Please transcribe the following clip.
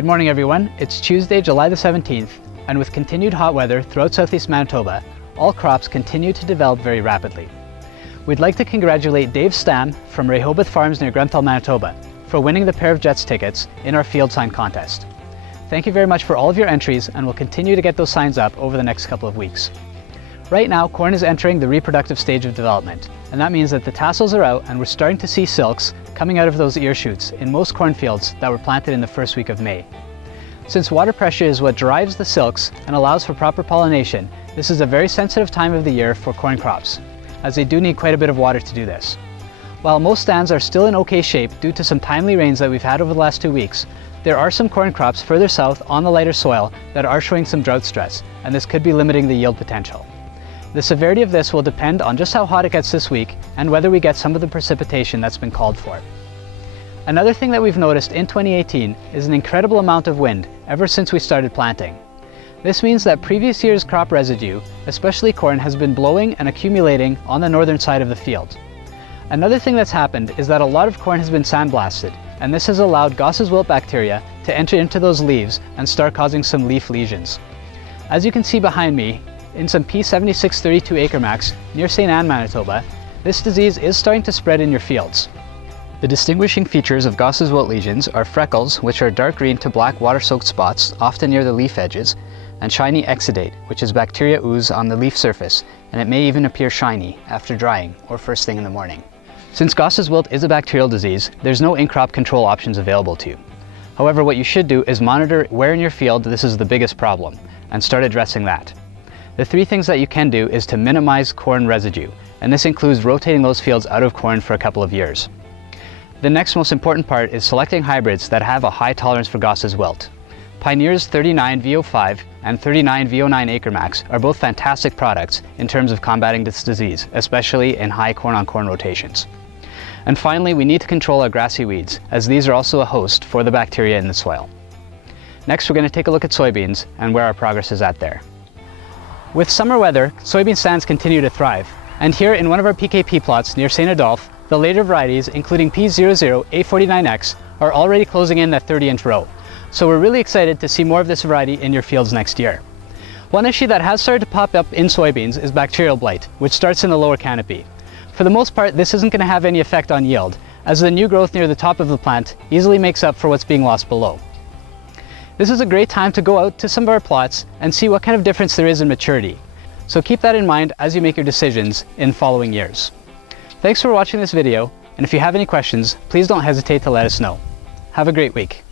Good morning everyone, it's Tuesday, July the 17th, and with continued hot weather throughout southeast Manitoba, all crops continue to develop very rapidly. We'd like to congratulate Dave Stam from Rehoboth Farms near Grenfell, Manitoba, for winning the pair of Jets tickets in our field sign contest. Thank you very much for all of your entries, and we'll continue to get those signs up over the next couple of weeks. Right now, corn is entering the reproductive stage of development, and that means that the tassels are out and we're starting to see silks coming out of those ear shoots in most cornfields that were planted in the first week of May. Since water pressure is what drives the silks and allows for proper pollination, this is a very sensitive time of the year for corn crops, as they do need quite a bit of water to do this. While most stands are still in okay shape due to some timely rains that we've had over the last 2 weeks, there are some corn crops further south on the lighter soil that are showing some drought stress, and this could be limiting the yield potential. The severity of this will depend on just how hot it gets this week and whether we get some of the precipitation that's been called for. Another thing that we've noticed in 2018 is an incredible amount of wind ever since we started planting. This means that previous year's crop residue, especially corn, has been blowing and accumulating on the northern side of the field. Another thing that's happened is that a lot of corn has been sandblasted, and this has allowed Goss's wilt bacteria to enter into those leaves and start causing some leaf lesions. As you can see behind me, in some P7632 acre macs near St. Anne, Manitoba, this disease is starting to spread in your fields. The distinguishing features of Goss's wilt lesions are freckles, which are dark green to black water-soaked spots, often near the leaf edges, and shiny exudate, which is bacteria ooze on the leaf surface, and it may even appear shiny after drying or first thing in the morning. Since Goss's wilt is a bacterial disease, there's no in-crop control options available to you. However, what you should do is monitor where in your field this is the biggest problem, and start addressing that. The 3 things that you can do is to minimize corn residue, and this includes rotating those fields out of corn for a couple of years. The next most important part is selecting hybrids that have a high tolerance for Goss's wilt. Pioneer's 39 V05 and 39 V09 acre macs are both fantastic products in terms of combating this disease, especially in high corn-on-corn rotations. And finally, we need to control our grassy weeds, as these are also a host for the bacteria in the soil. Next, we're going to take a look at soybeans and where our progress is at there. With summer weather, soybean stands continue to thrive, and here in one of our PKP plots near St. Adolphe, the later varieties, including P00A49X, are already closing in that 30-inch row. So we're really excited to see more of this variety in your fields next year. One issue that has started to pop up in soybeans is bacterial blight, which starts in the lower canopy. For the most part, this isn't going to have any effect on yield, as the new growth near the top of the plant easily makes up for what's being lost below. This is a great time to go out to some of our plots and see what kind of difference there is in maturity. So keep that in mind as you make your decisions in following years. Thanks for watching this video, and if you have any questions, please don't hesitate to let us know. Have a great week.